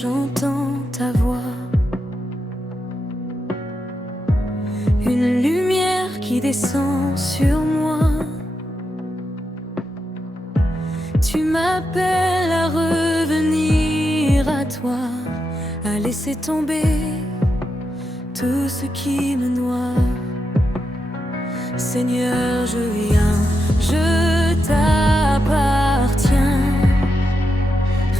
j'entends ta voix, une lumière qui descend sur moi. Tu m'appelles à revenir à toi, à laisser tomber tout ce qui me noie. Seigneur, je viens, je t'appartiens.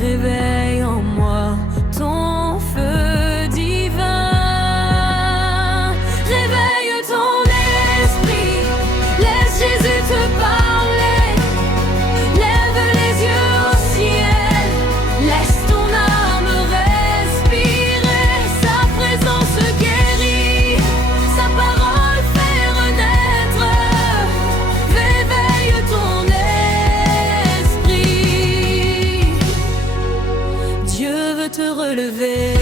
Réveille en moi ton feu divin. Réveille ton esprit, laisse Jésus te parler. Lève les yeux au ciel, laisse ton âme respirer. Sa présence guérit, sa parole fait renaître. Réveille ton esprit, Dieu veut te relever.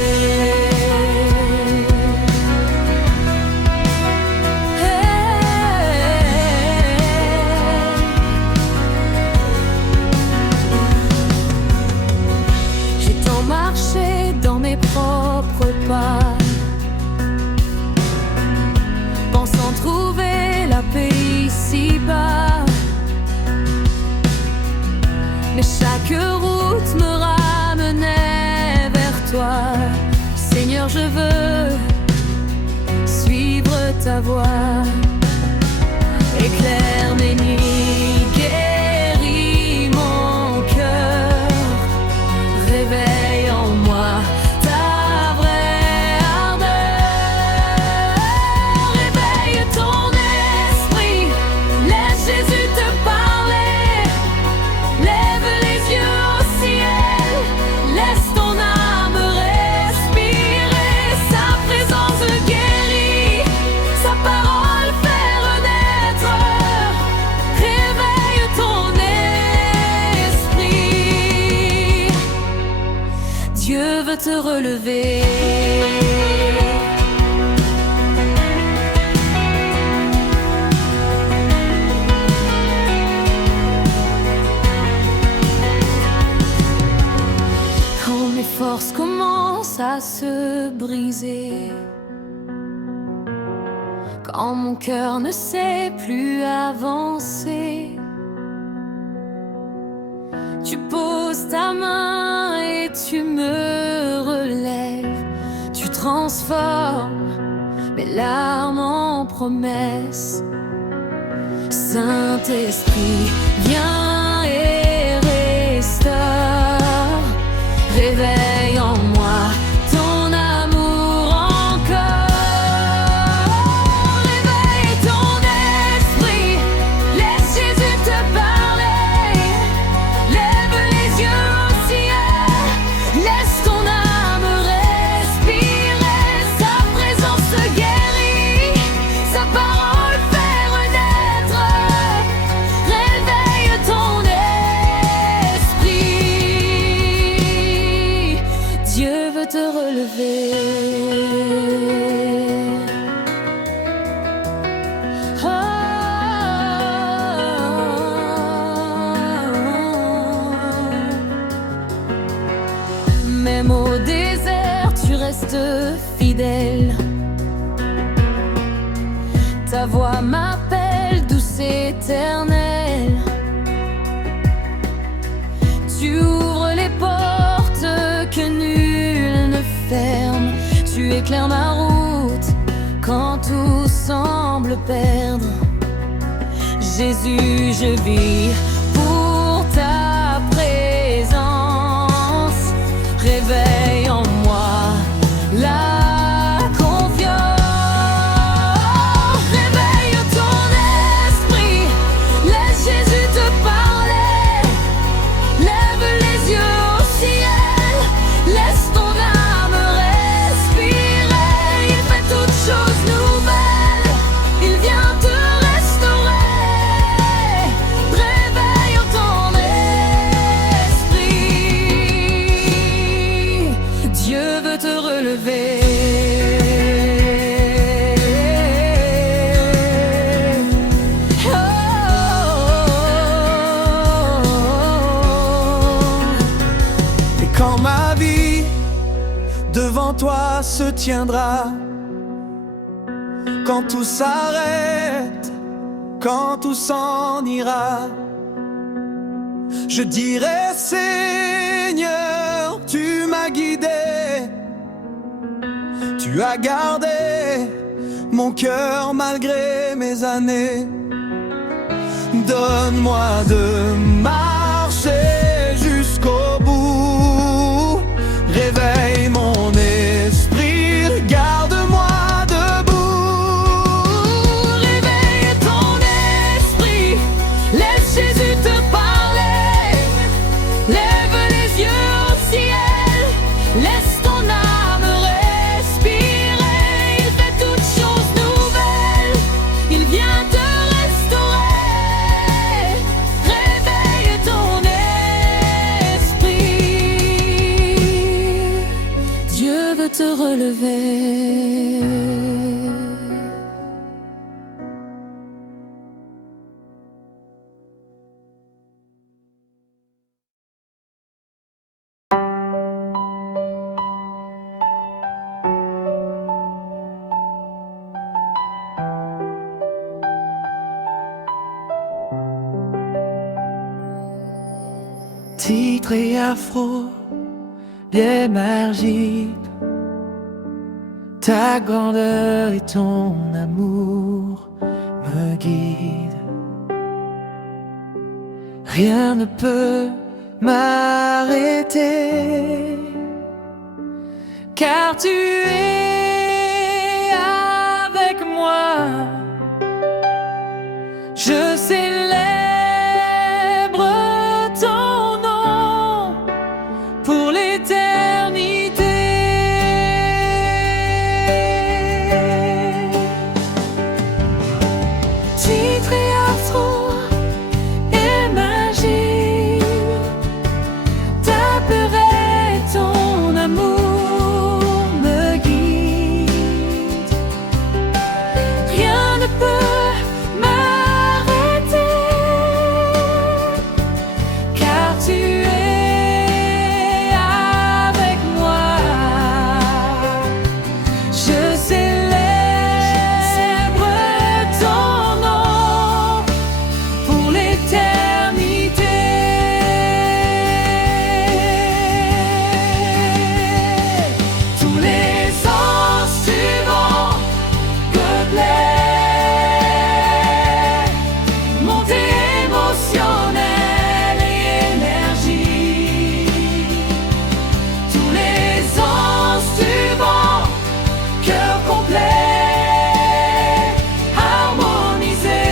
J'ai tant marché dans mes propres pas, pensant trouver la paix ici-bas. Mais chaque route me ramenait vers toi. Seigneur, je veux suivre ta voie. Éclaire mes nuits, guéris mon cœur. Réveille en moi ta vraie ardeur. Réveille ton esprit, laisse Jésus te parler. Lève les yeux au ciel, laisse ton âme respirer. Sa présence guérit, sa parole fait renaître. Réveille ton esprit, Dieu veut te relever. Quand mes forces commencent à se briser, quand mon cœur ne sait plus avancer, tu poses ta main et tu me relèves. Tu transformes mes larmes en promesses. Saint-Esprit, viens et restaure. Réveille en moi ton amour encore. Réveille ton esprit, laisse Jésus te parler. Lève les yeux au ciel, laisse ton âme respirer. Sa présence guérit, sa parole fait renaître. Réveille ton esprit, Dieu veut te relever. Même au désert, tu restes fidèle. Ta voix m'appelle, douce éternelle. Tu ouvres les portes que nul ne ferme. Tu éclaires ma route quand tout semble perdre. Jésus, je vis pour ta présence. Réveille en moi la confiance. Réveille ton esprit, laisse Jésus te parler. Lève les yeux au ciel, laisse ton âme respirer. Il fait toutes choses nouvelles, il vient te restaurer. Réveille ton esprit, Dieu veut te relever. Et quand ma vie devant toi se tiendra. Quand tout s'arrête, quand tout s'en ira, je dirai Seigneur, tu m'as guidé, tu as gardé mon cœur malgré mes années. Donne-moi de marcher jusqu'au bout, réveille mon esprit, garde-moi debout. Réveille ton esprit, laisse Jésus te parler. Lève les yeux au ciel, laisse ton âme respirer. Il fait toutes choses nouvelles, il vient te restaurer. Réveille ton esprit, Dieu veut te relever. Titre et afro, d'émergie, ta grandeur et ton amour me guident. Rien ne peut m'arrêter, car tu es avec moi. Je célèbre ton nom pour l'éternité. Titre et afro, magie, ta peur et ton amour me guident. Rien ne peut m'arrêter, car tu es avec moi. Je célèbre ton nom pour l'éternité. Tous les instruments complets, montée émotionnelle et énergie. Tous les instruments, cœur complet, harmonisé.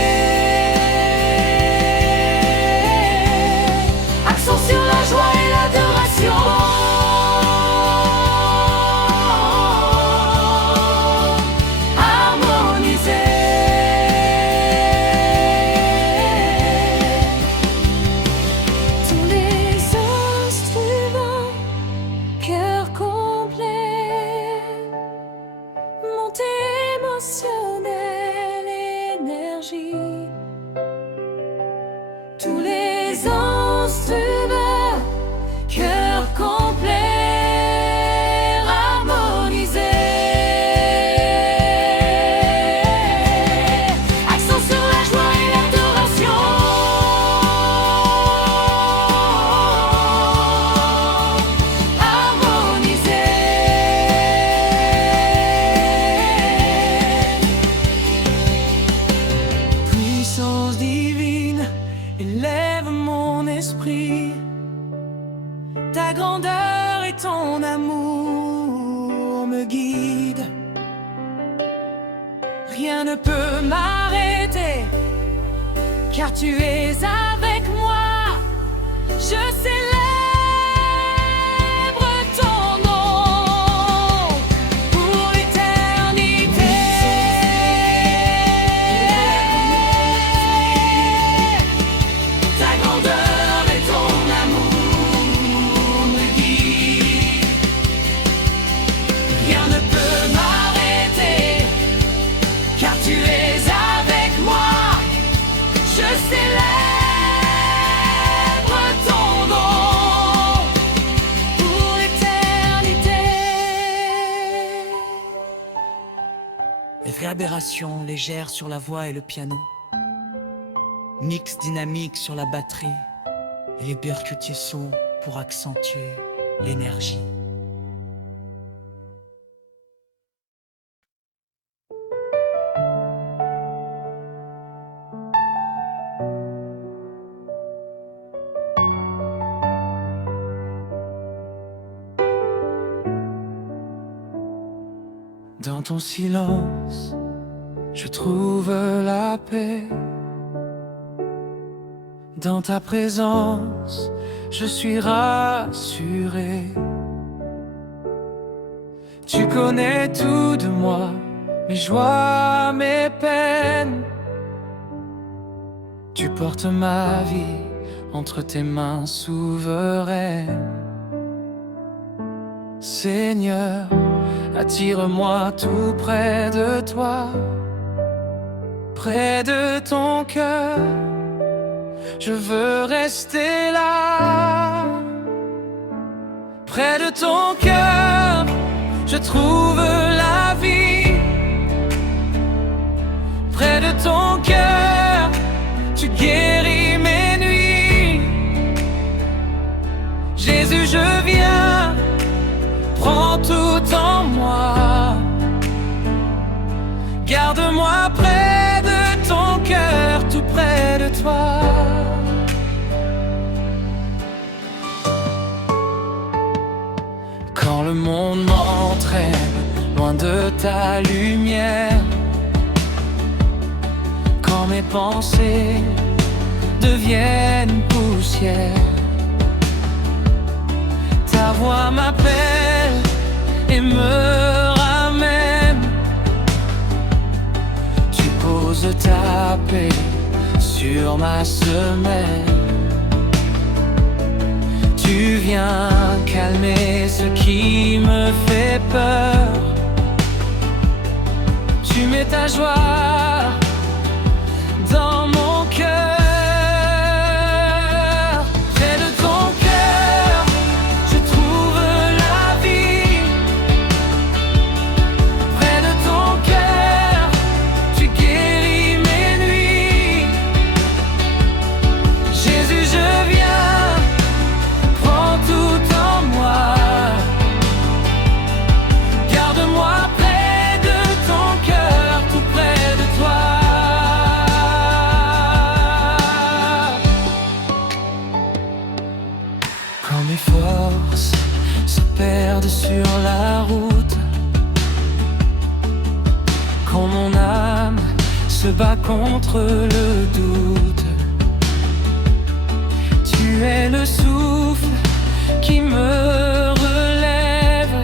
Accent sur la joie et l'adoration. Harmonisé. Tous les instruments, cœur complet, montée émotionnelle, énergie. Tous les instruments, cœur complet, harmonisé. Accent sur la joie et l'adoration. Harmonisé. Puissance divine, élève mon esprit, ta grandeur et ton amour me guident. Rien ne peut m'arrêter, car tu es avec moi. Je célèbre ton nom pour l'éternité. Ta grandeur et ton amour me guident. Rien ne peut m'arrêter, car tu es avec moi. Je célèbre ton nom. Réverbération légère sur la voix et le piano, mix dynamique sur la batterie, et les percutiers sauts pour accentuer l'énergie. Dans ton silence, je trouve la paix. Dans ta présence, je suis rassuré. Tu connais tout de moi, mes joies, mes peines. Tu portes ma vie entre tes mains souveraines. Seigneur, attire-moi tout près de toi, près de ton cœur. Je veux rester là, près de ton cœur. Je trouve la vie, près de ton cœur. Tu guéris mes nuits. Jésus, je viens, prends tout en moi. Garde-moi près de ton cœur, tout près de toi. Quand le monde m'entraîne loin de ta lumière, quand mes pensées deviennent poussière, ta voix m'appelle et me ramène. Tu poses ta paix sur ma semaine. Tu viens calmer ce qui me fait peur. Tu mets ta joie dans mon cœur. Près de ton cœur, je trouve la vie. Près de ton cœur, tu guéris mes nuits. Jésus, je viens, prends tout en moi. Garde-moi près de ton cœur, tout près de toi. Quand mes forces se perdent sur la route, quand mon âme se bat contre le doute, tu es le souffle qui me relève,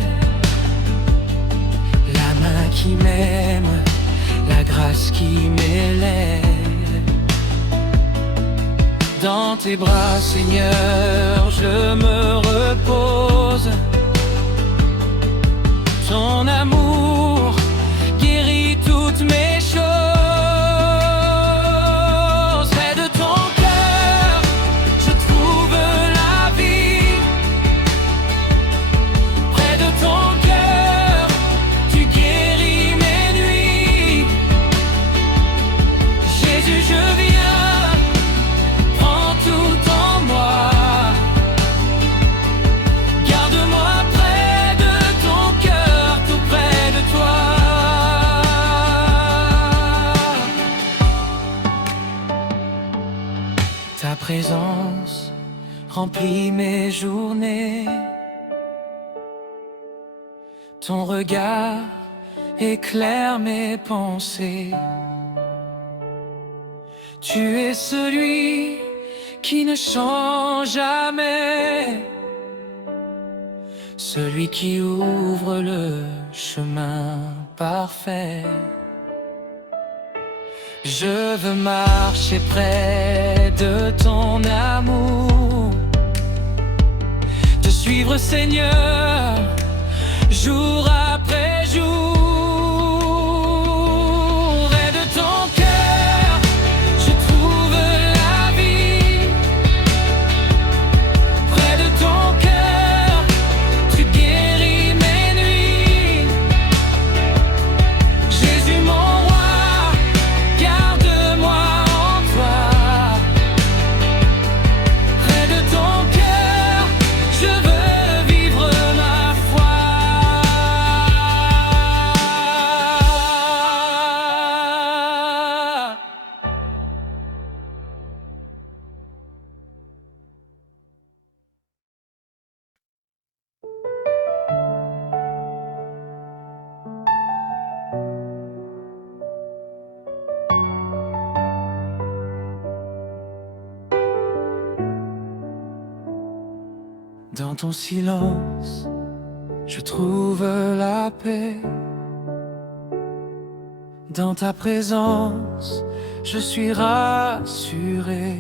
la main qui m'aime, la grâce qui m'élève. Dans tes bras, Seigneur, je me repose. Ton amour guérit toutes mes choses. Près de ton cœur, je trouve la vie. Près de ton cœur, tu guéris mes nuits. Jésus, je viens, prends tout en moi. Garde-moi près de ton cœur, tout près de toi. Ta présence remplit mes journées. Ton regard éclaire mes pensées. Tu es celui qui ne change jamais, celui qui ouvre le chemin parfait. Je veux marcher près de ton amour, te suivre, Seigneur, jour après jour. Près de ton cœur, je trouve la vie. Près de ton cœur, tu guéris mes nuits. Jésus, mon Dans ton silence, je trouve la paix. Dans ta présence, je suis rassuré.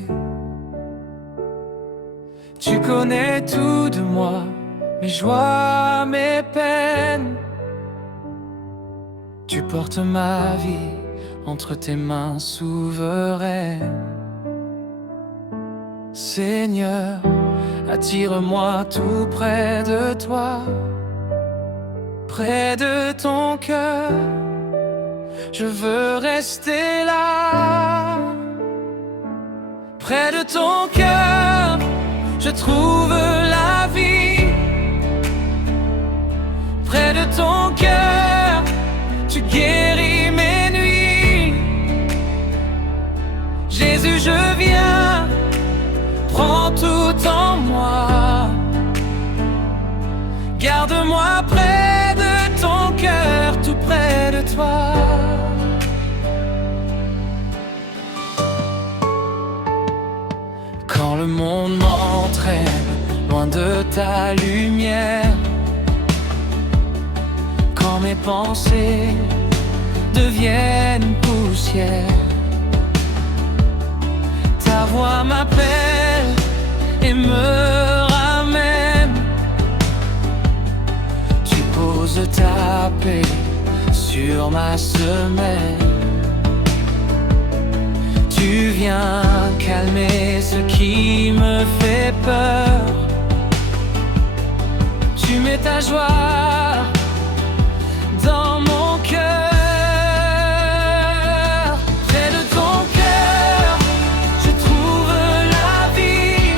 Tu connais tout de moi, mes joies, mes peines. Tu portes ma vie entre tes mains souveraines. Seigneur, attire-moi tout près de toi, près de ton cœur. Je veux rester là, près de ton cœur. Je trouve la vie, près de ton cœur. Tu guéris mes nuits. Jésus, je viens, prends tout en moi. Garde-moi près de ton cœur, tout près de toi. Quand le monde m'entraîne loin de ta lumière, quand mes pensées deviennent poussière, ta voix m'appelle et me ramène. Tu poses ta paix sur ma semaine. Tu viens calmer ce qui me fait peur. Tu mets ta joie dans mon cœur. Près de ton cœur, je trouve la vie.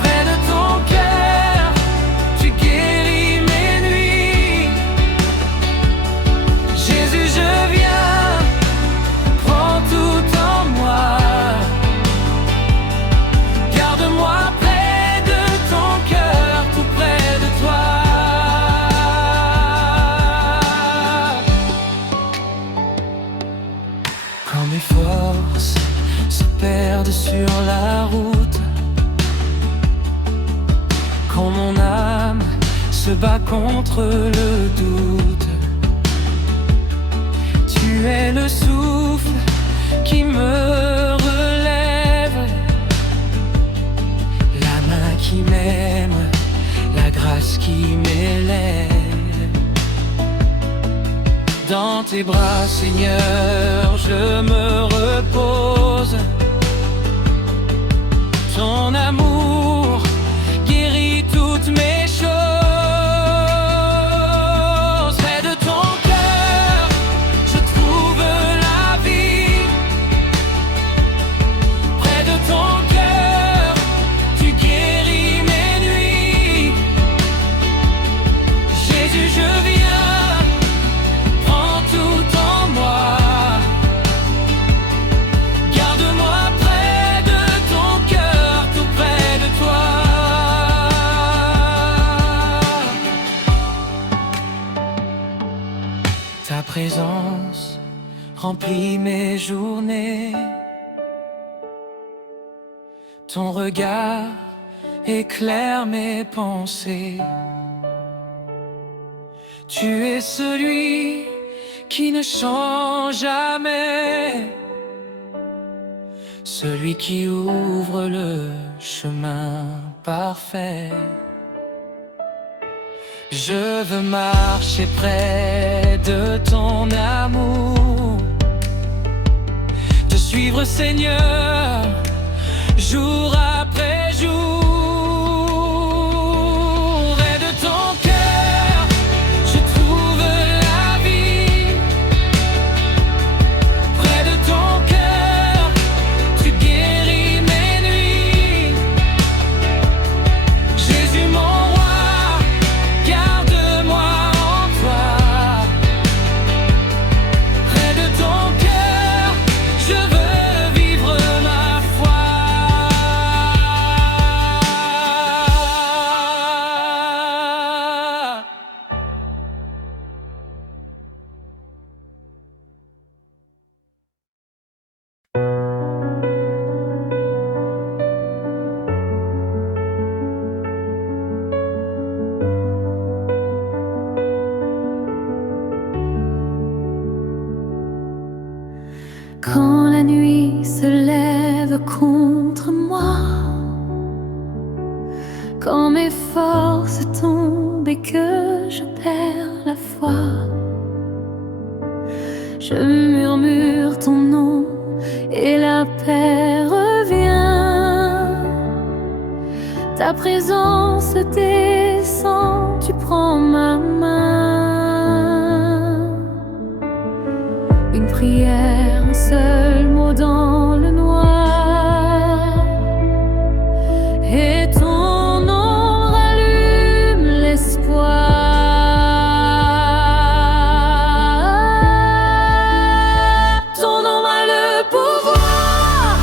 Près de ton cœur, tu guéris mes nuits. Jésus, je viens, prends tout en moi. Garde-moi près de ton cœur, tout près de toi. Quand mes forces se perdent sur la route, quand mon âme se bat contre le doute, tu es le souffle qui me relève, la main qui m'aime, la grâce qui m'élève. Dans tes bras, Seigneur, je me repose. Ton amour guérit toutes mes choses. Près de ton cœur, je trouve la vie. Près de ton cœur, tu guéris mes nuits. Jésus, je viens, prends tout en moi. Garde-moi près de ton cœur, tout près de toi. Ta présence remplit mes journées. Ton regard éclaire mes pensées. Tu es celui qui ne change jamais, celui qui ouvre le chemin parfait. Je veux marcher près de ton amour, te suivre, Seigneur, jour après jour. Près de ton cœur, je trouve la vie. Près de ton cœur, tu guéris mes nuits. Jésus, mon roi, garde-moi en toi. Près de ton cœur, je veux vivre ma foi. se lève contre moi, quand mes forces tombent et que je perds la foi, je murmure ton nom et la paix revient. Ta présence descend, tu prends ma main. Une prière, un seul mot dans le noir, et ton nom rallume l'espoir. Ton nom a le pouvoir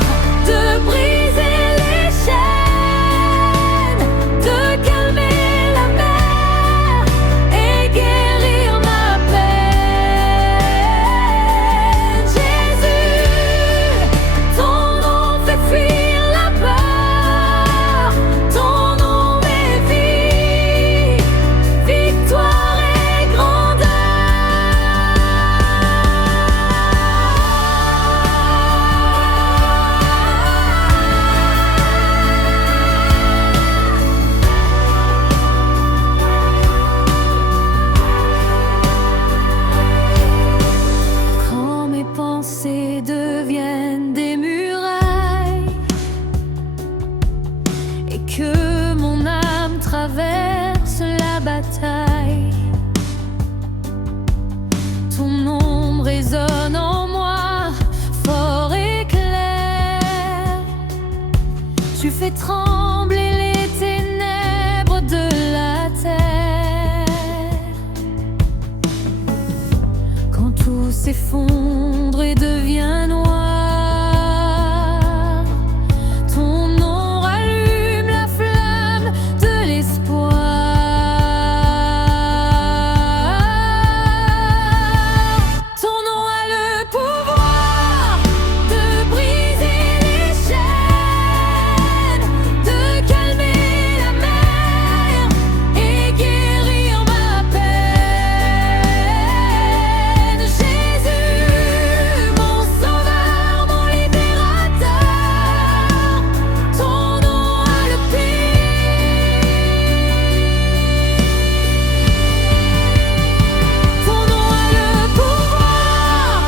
de briser les chaînes, de calmer la mer et guérir ma peine. Jésus, ton nom fait fuir la peur, ton nom est vie, victoire et Quand mes pensées deviennent des murailles et que mon âme traverse la bataille, ton nom résonne en moi, fort et clair. Tu fais trembler les ténèbres de la terre. Quand tout s'effondre et devient noir, ton nom rallume la flamme de l'espoir. Ton nom a le pouvoir de briser les chaînes, de calmer la mer et guérir ma peine. Jésus, mon sauveur, mon libérateur, ton nom a le Ton nom a le pouvoir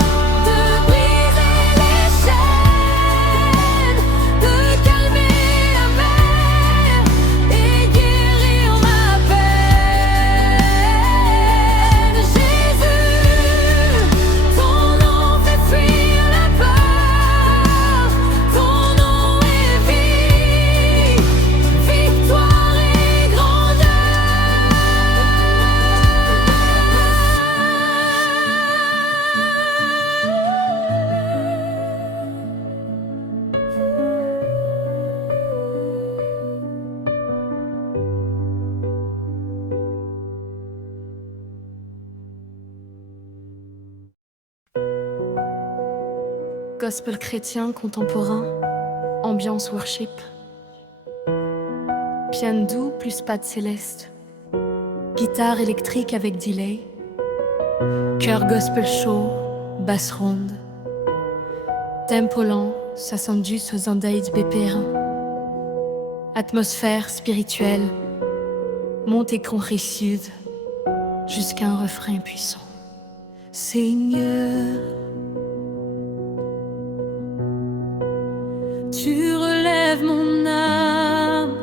de briser les chaînes, de calmer la mer et guérir ma peine. Jésus, ton nom fait fuir la peur, ton nom est vie, victoire et Gospel chrétien contemporain, ambiance worship. Piano doux plus pad céleste. Guitare électrique avec delay. Chœur gospel chaud, basse ronde. Tempo lent, 70-70 BPM. Atmosphère spirituelle, montée progressive jusqu'à un refrain puissant. Seigneur, tu relèves mon âme,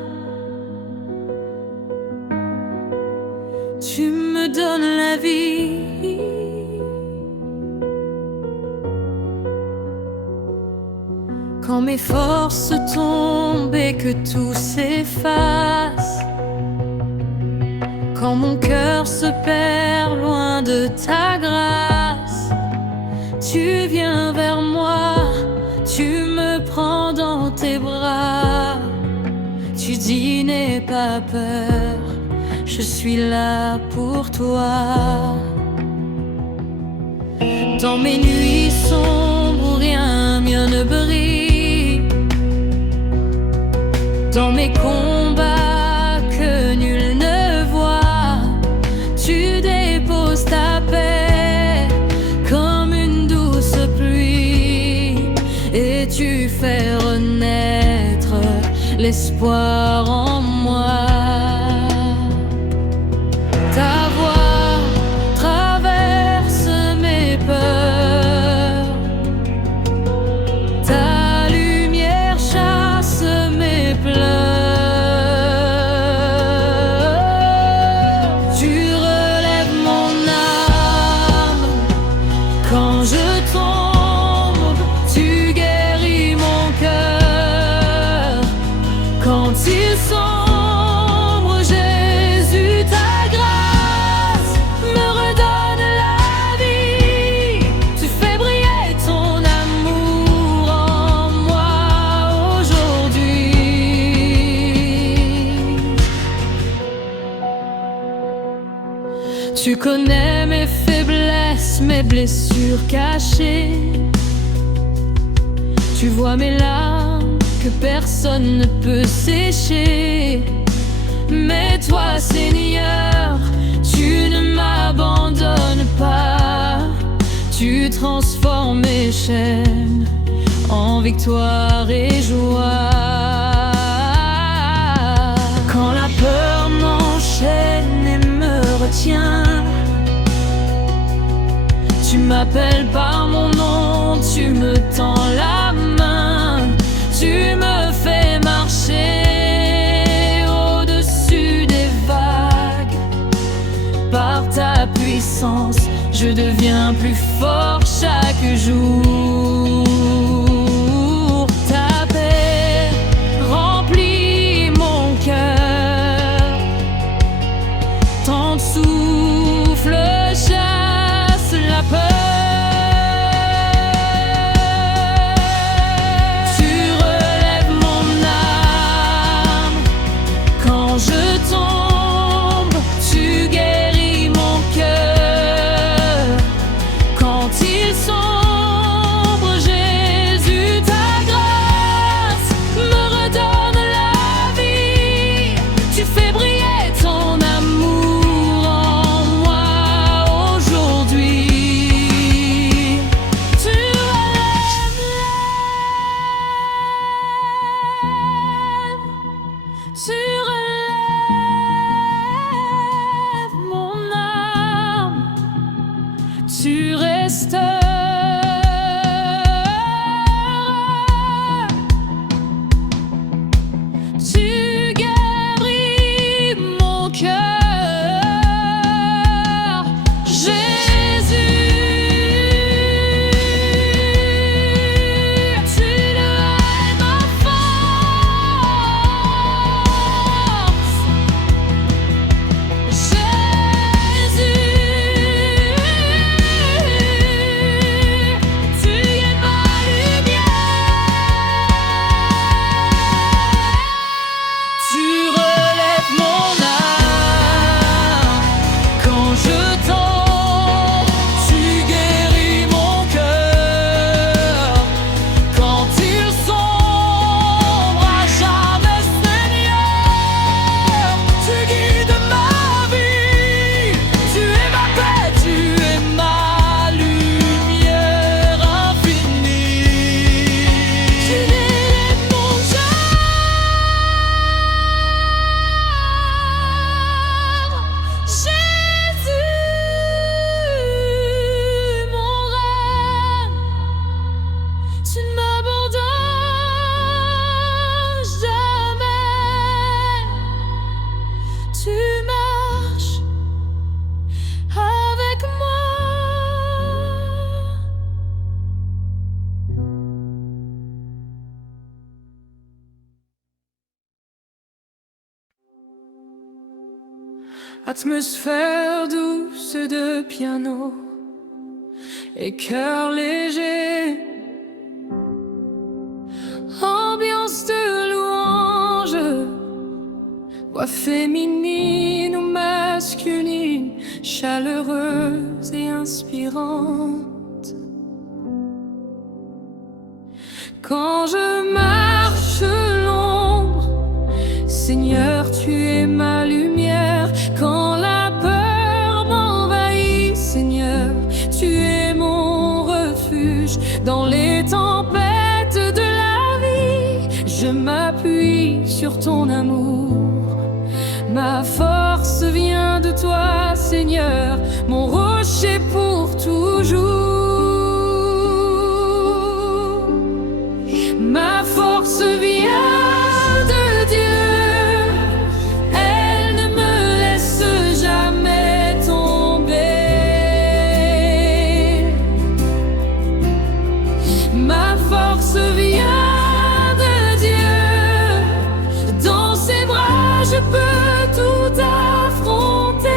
tu me donnes la vie. Quand mes forces tombent et que tout s'efface, quand mon cœur se perd loin de ta grâce, tu viens vers moi, tu me prends dans tes bras. Tu dis n'aie pas peur, je suis là pour toi. Dans mes nuits sombres où rien ne brille, dans mes combats que nul ne voit, tu déposes ta paix comme une douce pluie et tu l'espoir en moi. Ta voix traverse mes peurs, ta lumière chasse mes pleurs. Tu relèves mon âme quand je tombe, tu guéris mon cœur. Quand il sombre, Jésus, ta grâce me redonne la vie. Tu fais briller ton amour en moi aujourd'hui. Tu connais mes faiblesses, mes blessures cachées. Tu vois mes larmes que personne ne peut sécher. Mais toi, Seigneur, tu ne m'abandonnes pas. Tu transformes mes chaînes en victoire et joie. Quand la peur m'enchaîne et me retient, tu m'appelles par mon nom, tu me tends la main, tu me fais marcher au-dessus des vagues. Par ta puissance, je deviens plus fort chaque jour. Ta paix remplit mon cœur, ton souffle chasse la peur. Tu relèves mon âme quand je tombe, tu guéris mon cœur. Quand il sombre, Jésus, ta grâce me redonne la vie. Tu fais briller ton amour en moi aujourd'hui. Tu relèves mon âme, tu restaures. Tu guéris mon cœur, Jésus. Tu es ma force, Jésus. Tu es ma lumière. Tu relèves mon âme quand je tombe, tu guéris mon cœur. Quand il sombre, à jamais, Seigneur, tu guides ma vie. Tu es ma paix, tu es ma lumière infinie. Tu élèves mon âme, Jésus, mon rêve. Tu ne m'abandonnes jamais. Tu marches avec moi. Atmosphère douce de piano et cœur léger, ambiance de louange, voix féminine ou masculine, chaleureuse et inspirante. Quand je marche l'ombre, Seigneur, tu es ma lumière. Quand la peur m'envahit, Seigneur, tu es mon refuge. Dans les tempêtes de la vie, je m'appuie sur sur ton amour. Ma force vient de toi, Seigneur, mon rocher pour toujours. Ma force vient de Dieu, elle ne me laisse jamais tomber. Ma force vient de Dieu, dans ses bras je peux tout affronter.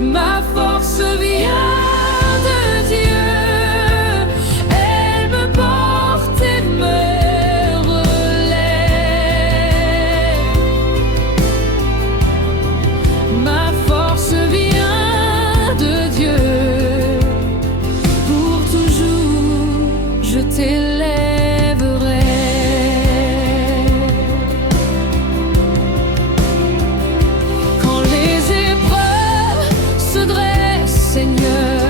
Ma force vient de Dieu, elle me porte et me relève. Ma force vient de Dieu, pour toujours je t'élèverai. Quand les épreuves se dressent, Seigneur,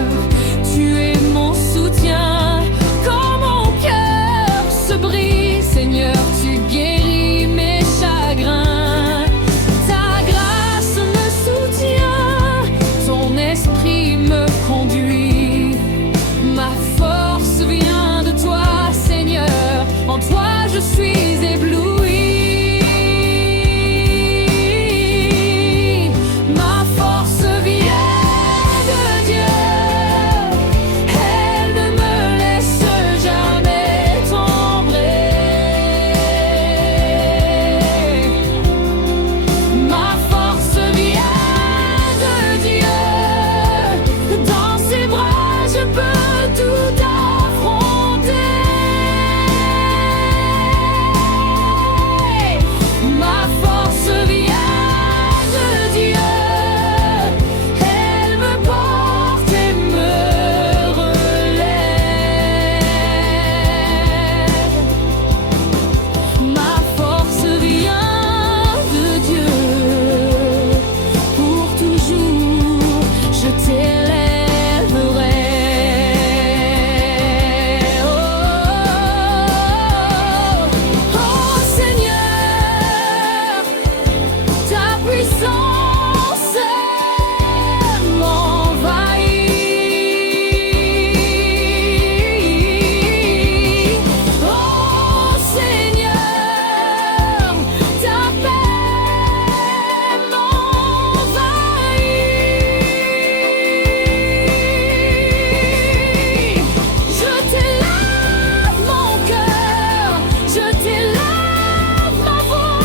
tu es mon soutien. Quand mon cœur se brise, Seigneur, tu guéris mes chagrins. Ta grâce me soutient, ton esprit me conduit. Ma force vient de toi, Seigneur, en toi je suis ébloui. Ma force vient de Dieu, elle ne me laisse jamais tomber. Ma force vient de Dieu, dans ses bras je peux tout affronter. Ma force vient de Dieu, elle me porte et me relève. Ma force vient de Dieu, pour toujours je t'élèverai. Oh, oh Seigneur, ta puissance m'envahit. Oh Seigneur, ta paix m'envahit. Je t'élève mon cœur, je t'élève ma voix.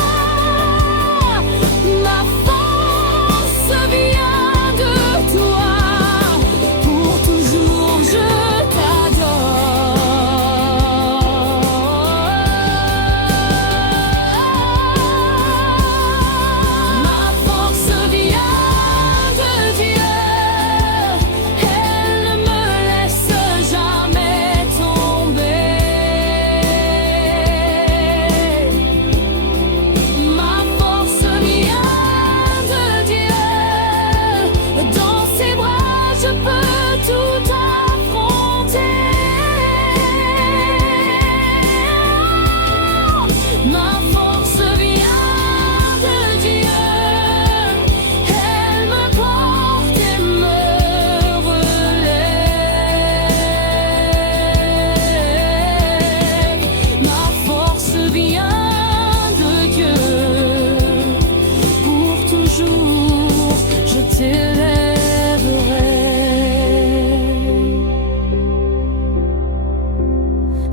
Ma force vient de toi, pour toujours je t'adore. Ma force vient de Dieu, elle ne me laisse jamais tomber. Ma force vient de Dieu, dans ses bras je peux tout affronter. Ma force vient de Dieu, elle me porte et me relève. Ma force vient de Dieu, pour toujours je t'élèverai.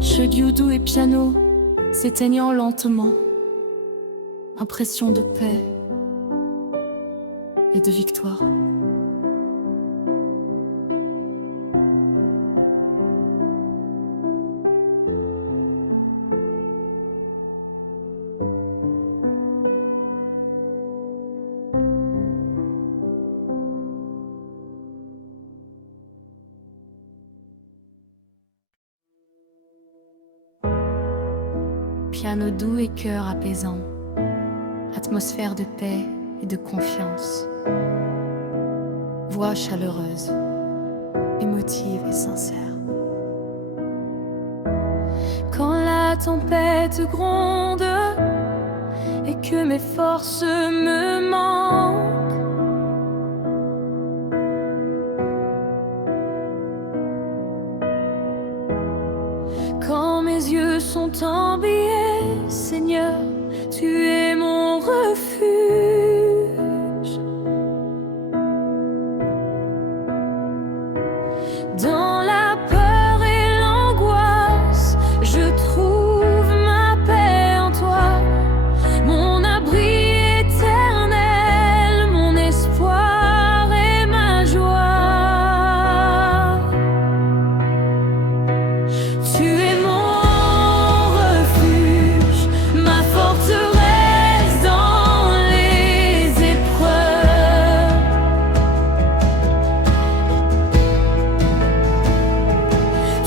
Jeux du doux et piano s'éteignant lentement, impression de paix et de victoire. Piano doux et cœur apaisant, atmosphère de paix et de confiance. Voix chaleureuse, émotive et sincère. Quand la tempête gronde et que mes forces me manquent, quand mes yeux sont embillés, Seigneur, tu es mon refuge. Dans la peur et l'angoisse, je trouve ma paix en toi, mon abri éternel, mon espoir et ma joie. Tu es mon refuge, ma forteresse dans les épreuves.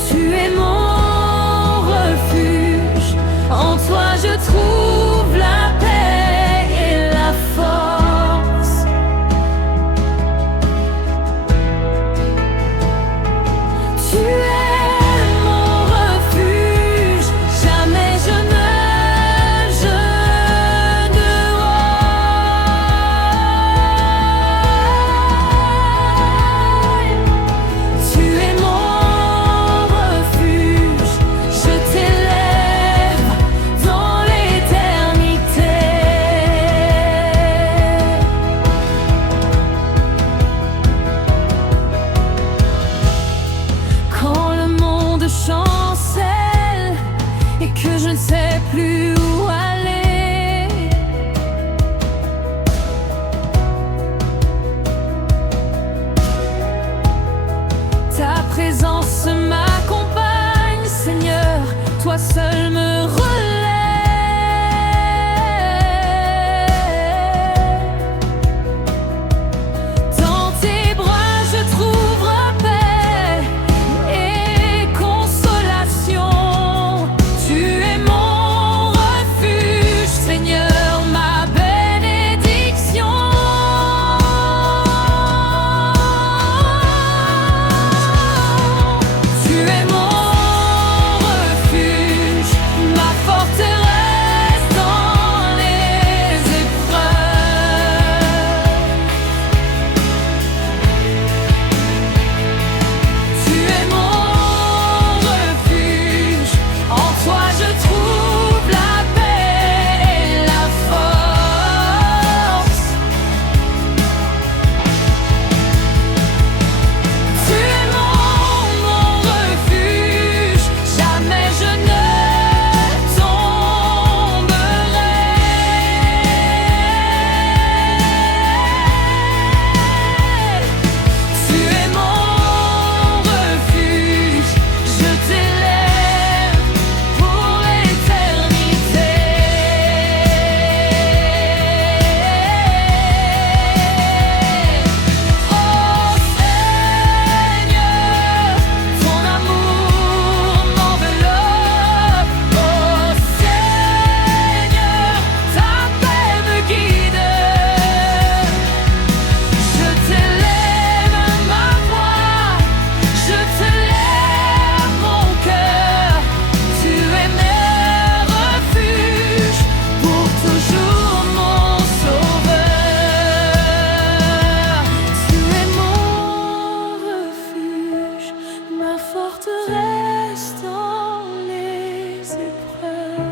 Tu es mon refuge, en toi je trouve la paix et la force. Tu es mon refuge, jamais je ne Tu es mon refuge, je t'élève dans l'éternité. Quand le monde chancelle et que je ne sais plus où aller, ta présence m'accompagne, Seigneur, toi seul me relève. Dans tes bras je trouve paix et consolation. Tu es mon refuge, Seigneur, ma bénédiction. Tu es mon refuge, ma forteresse dans les épreuves. Tu es mon refuge, en toi je trouve la paix et la force. Tu es mon refuge, jamais je ne tomberai. Tu es mon refuge, je t'élève pour l'éternité. Oh Seigneur, ton amour m'enveloppe. Oh Seigneur, ta paix me guide. Je t'élève ma voix, je te lève mon cœur. Tu es mon refuge, pour toujours mon sauveur. Tu es mon refuge, ma forteresse dans les épreuves.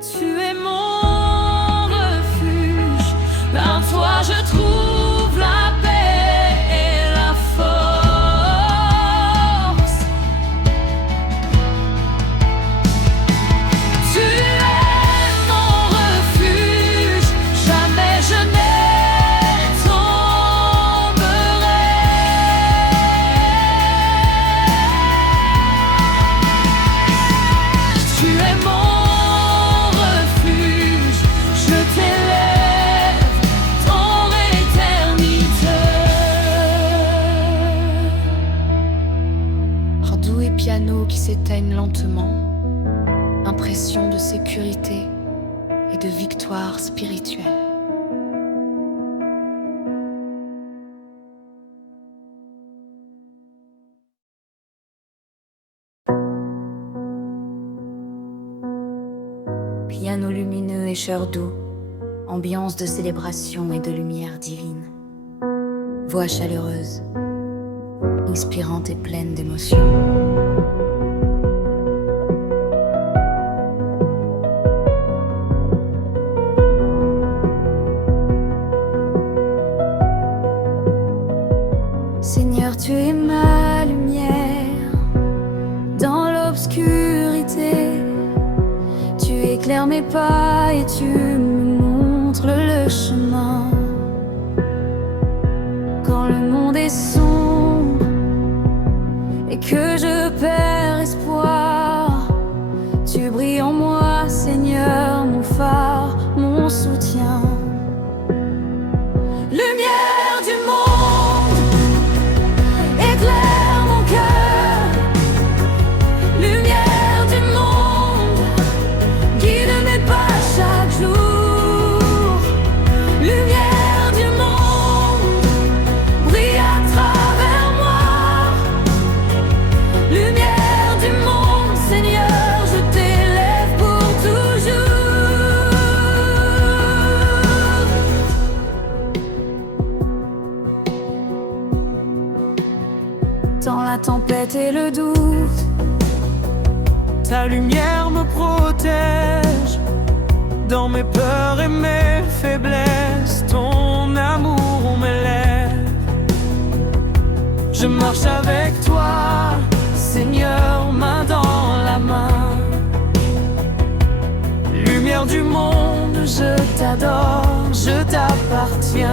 Tu es mon refuge, en toi je trouve la paix et la force. Tu es mon refuge, jamais je ne tomberai. Tu es mon refuge, je t'élève dans l'éternité. Hardou et piano qui s'éteignent lentement, impression de sécurité et de victoire spirituelle. Piano lumineux et chœur doux, ambiance de célébration et de lumière divine. Voix chaleureuse, inspirante et pleine d'émotion. Seigneur, tu es ma lumière dans l'obscurité. Tu éclaires mes pas et tu me montres le chemin. Quand le monde est sombre et que je perds espoir, tu brilles en moi, Seigneur, mon phare, mon soutien. Lumière du monde, éclaire mon cœur. Lumière du monde, guide mes pas chaque jour. Lumière du monde, brille à travers moi. Lumière du monde, Seigneur, je t'élève pour toujours. Dans la tempête et le doute, Ta lumière me protège. Dans mes peurs et mes faiblesses, ton amour m'élève. Je marche avec toi, Seigneur, main dans la main. Lumière du monde, je t'adore, je t'appartiens.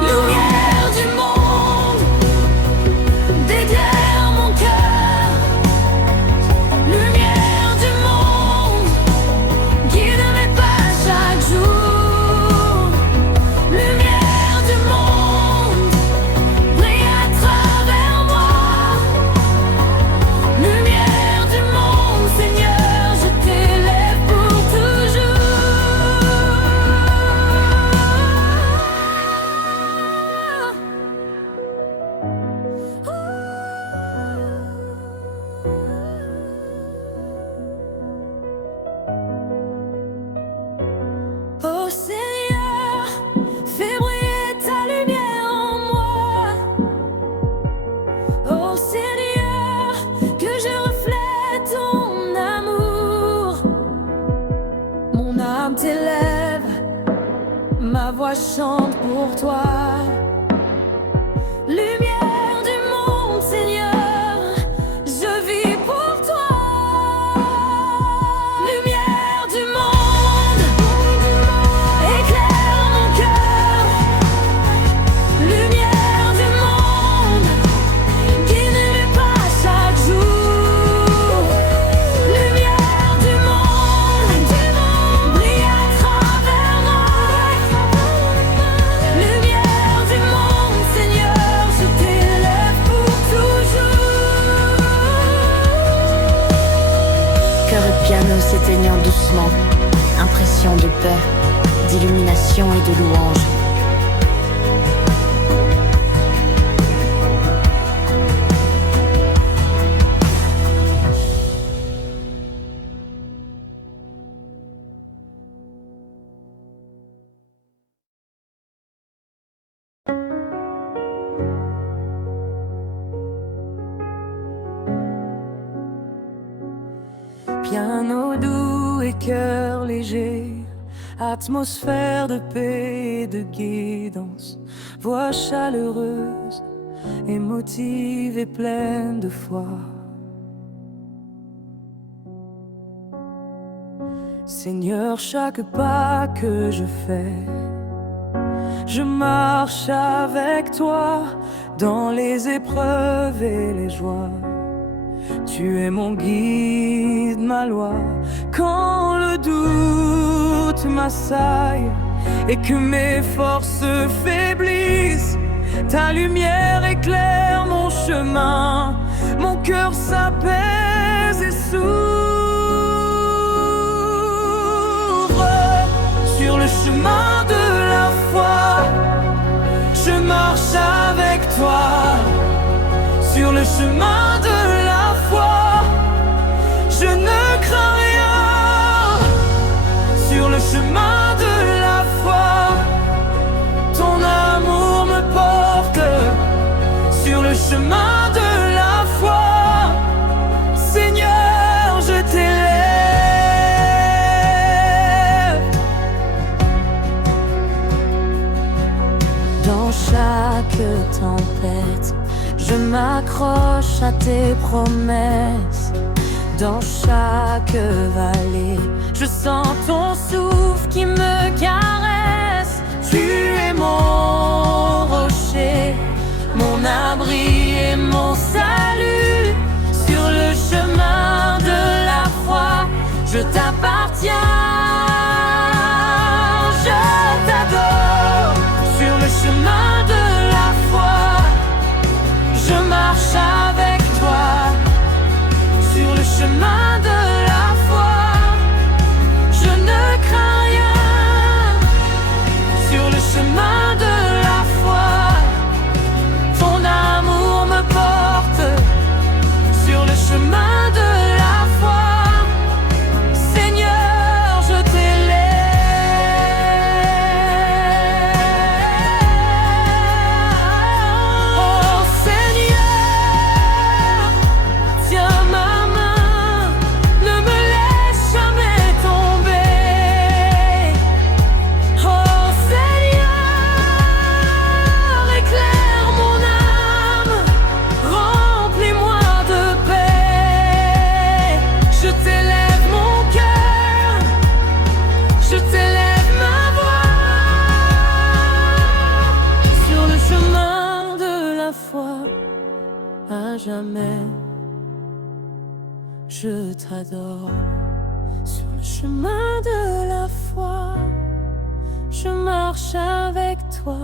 Lumière du monde, d'éclaire mon cœur. Lumière du monde, guide mes pas chaque jour. Lumière du monde, brille à travers moi. Lumière du monde, Seigneur, je t'élève pour toujours. Oh Seigneur, fais briller ta lumière en moi. Oh Seigneur, que je reflète ton amour. Mon âme t'élève, ma voix chante pour toi. Lumière du monde, Seigneur, je vis pour toi. Lumière du monde, éclaire mon cœur. Lumière du monde, guide mes pas chaque jour. Lumière du monde, brille à travers moi. Lumière du monde, Seigneur, je t'élève pour toujours. cœur et piano s'éteignant doucement, impression de paix, d'illumination et de louange. Piano doux et cœur léger, atmosphère de paix et de guidance, voix chaleureuse, émotive et pleine de foi. Seigneur, chaque pas que je fais, je marche avec toi dans les épreuves et les joies. Tu es mon guide, ma loi. Quand le doute m'assaille et que mes forces faiblissent, ta lumière éclaire mon chemin. Mon cœur s'apaise et s'ouvre. Sur le chemin de la foi, je marche avec toi. Sur le chemin de la foi, je ne crains rien. m'accroche à tes promesses. Dans chaque vallée, je sens ton souffle qui me caresse. Tu es mon rocher, mon abri et mon salut. Sur le chemin de la foi, je t'appartiens. Je t'adore. Sur le chemin de la foi, je marche avec toi. Sur le chemin de la foi, je ne crains rien. Sur le chemin de la foi, ton amour me porte. Sur le chemin de la foi, Seigneur, je t'élève. Oh Seigneur, tiens ma main, ne me laisse jamais tomber. Oh Seigneur, éclaire mon âme, remplis-moi de paix. Je t'élève mon cœur, je t'élève ma voix. Sur le chemin de la foi, à jamais, je t'adore. Sur le chemin de la foi, je marche avec toi.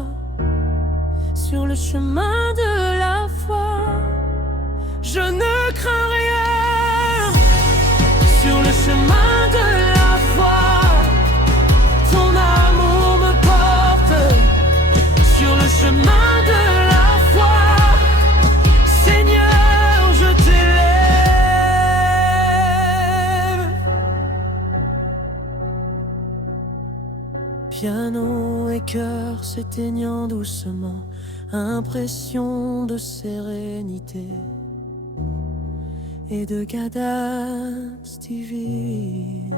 Sur le chemin de la foi, je ne crains rien. Sur le chemin de la foi, ton amour me porte. Sur le chemin de la foi, Seigneur, je t'élève. Piano et cœur s'éteignant doucement, impression de sérénité et de cadence divine.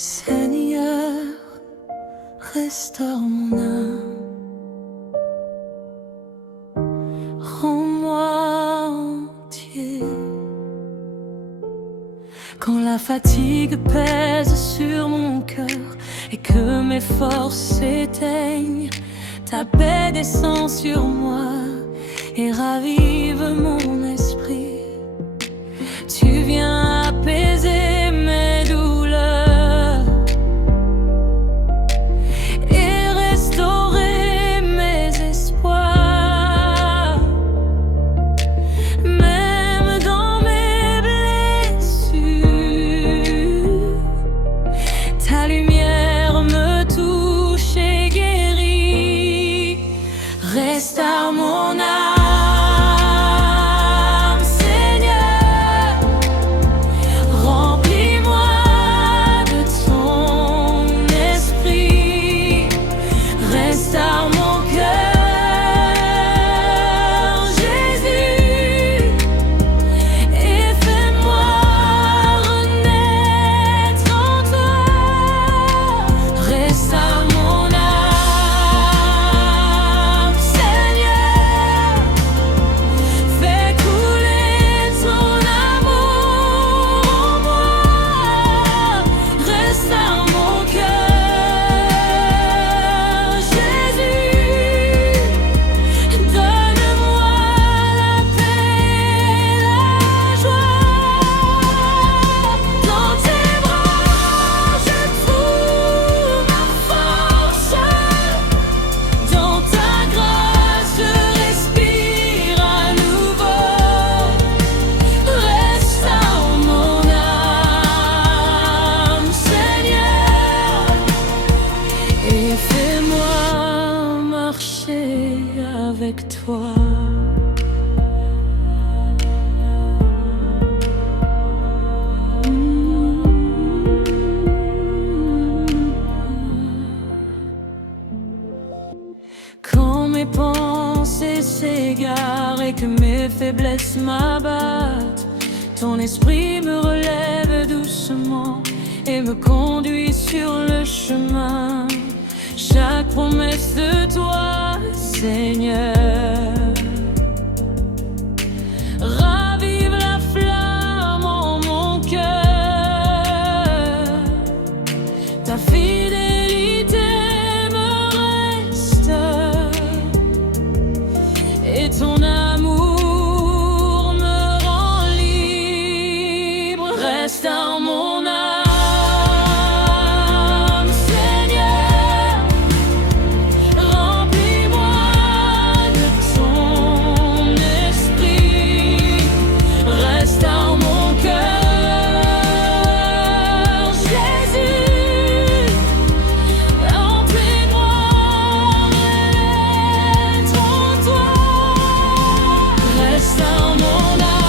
Seigneur, restaure mon âme, rends-moi entier. Quand la fatigue pèse sur mon cœur et que mes forces s'éteignent, ta paix descend sur moi et ravive mon esprit. Tu viens apaiser mes douleurs et restaurer mes espoirs. Même dans mes blessures, ta lumière me touche et guérit. Restaure mon âme. et que mes faiblesses m'abattent, ton esprit me relève doucement et me conduit sur le chemin. Chaque promesse de toi, Seigneur, ravive la flamme en mon cœur. Ta fidélité me reste et ton amour me rend libre. Restaure mon âme, Seigneur, remplis-moi de ton esprit. Restaure mon cœur, Jésus, remplis-moi d'être en toi. Restaure mon âme,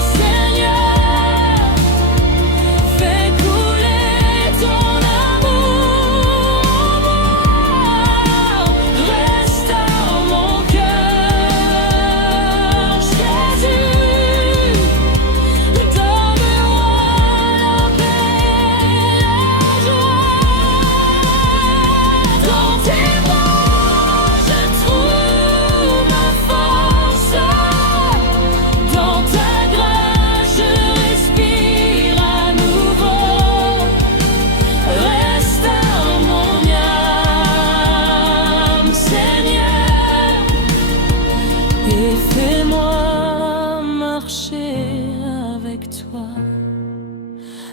Seigneur, fais couler ton amour en moi. Restaure mon cœur, Jésus, donne-moi la paix et la joie. Dans tes bras, je trouve ma force. Dans ta grâce, je respire à nouveau. Restaure mon âme, Seigneur, et fais-moi marcher avec toi.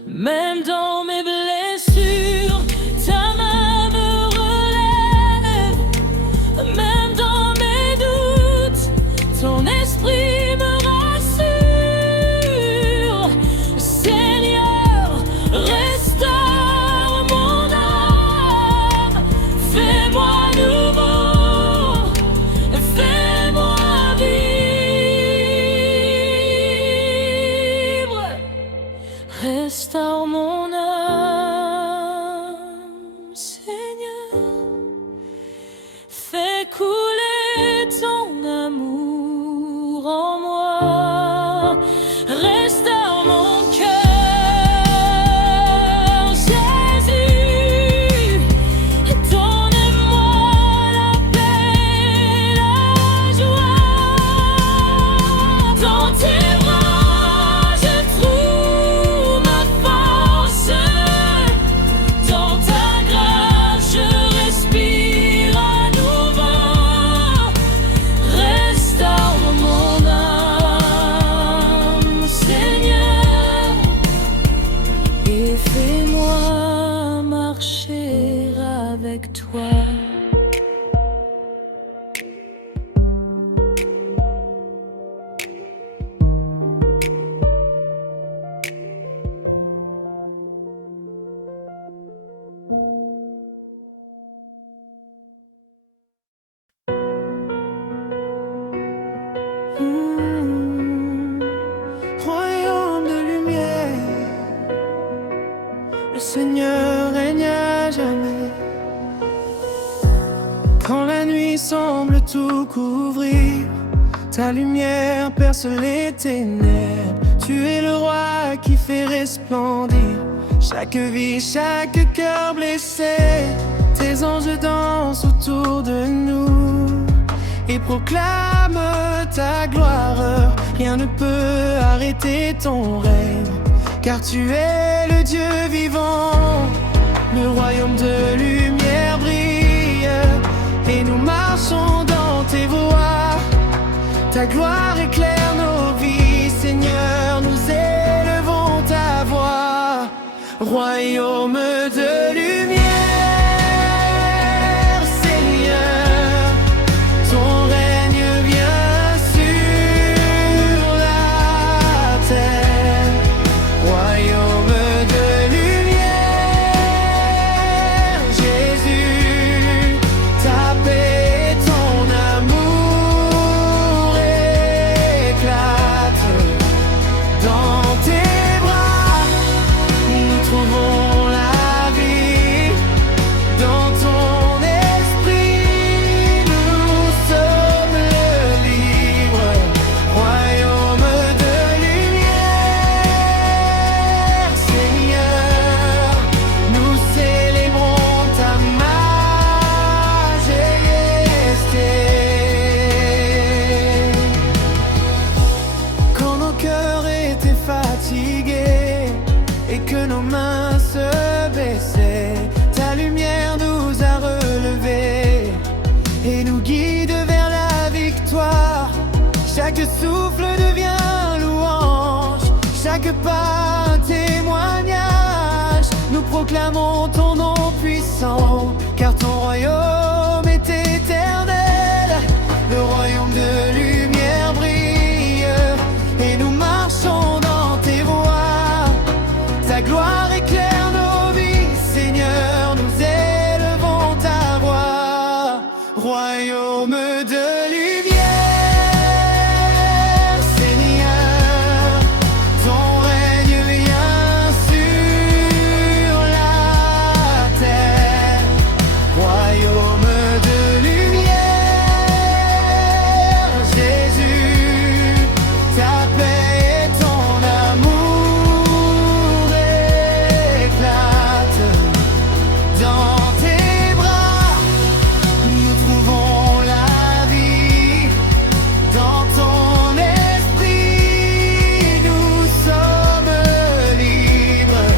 Même dans mes blessures, ta main me relève. Même dans mes doutes, ton esprit me rassure. Seigneur, restaure mon âme. Fais-moi nouveau, fais-moi vivre. Restaure mon âme, Seigneur, fais couler ton amour en moi. Restaure mon cœur, Jésus, donne-moi la paix et la joie. Dans tes bras, je trouve ma force. Dans ta grâce, je respire à nouveau. Restaure mon âme, Seigneur, et fais-moi marcher avec toi. Royaume de lumière, le Seigneur règne à jamais. Quand la nuit semble tout couvrir, ta lumière perce les ténèbres. Tu es le roi qui fait resplendir chaque vie, chaque cœur blessé. Tes anges dansent autour de nous et proclament ta gloire. Rien ne peut arrêter ton règne, car tu es le Dieu vivant. Le royaume de lumière brille et nous marchons dans tes voies. Ta gloire éclaire nos vies, Seigneur, nous élevons ta voix. Royaume de lumière, Seigneur, ton règne vient sur la terre. Royaume de lumière, Jésus, ta paix et ton amour éclatent. Dans tes bras, nous trouvons la vie. Chaque souffle devient louange, chaque pas un témoignage. Nous proclamons ton nom puissant, car ton royaume est éternel. Le royaume de lumière brille, et nous marchons dans tes voies. Ta gloire éclaire nos vies, Seigneur, nous élevons ta voix. Royaume de lumière, Seigneur, ton règne vient sur la terre. Royaume de lumière, Jésus, ta paix et ton amour éclatent. Dans tes bras, nous trouvons la vie. Dans ton esprit, nous sommes libres.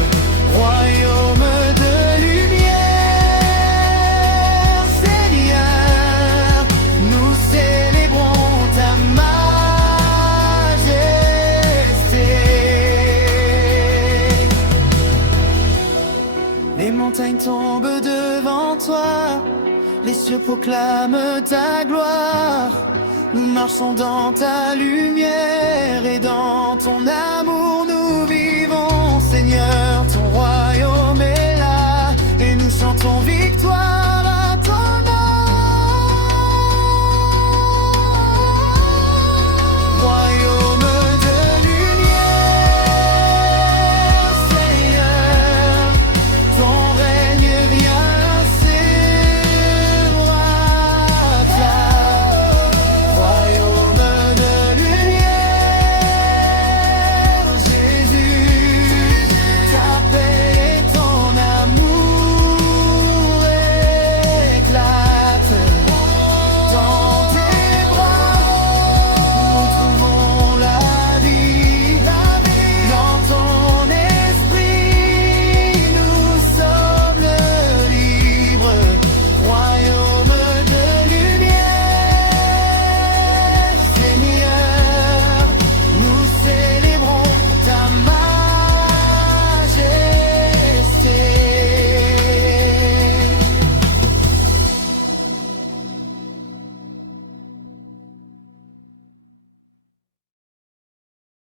Royaume de lumière, Seigneur, nous célébrons ta majesté. Les montagnes tombent devant toi, les cieux proclament ta gloire. Nous marchons dans ta lumière et dans ton amour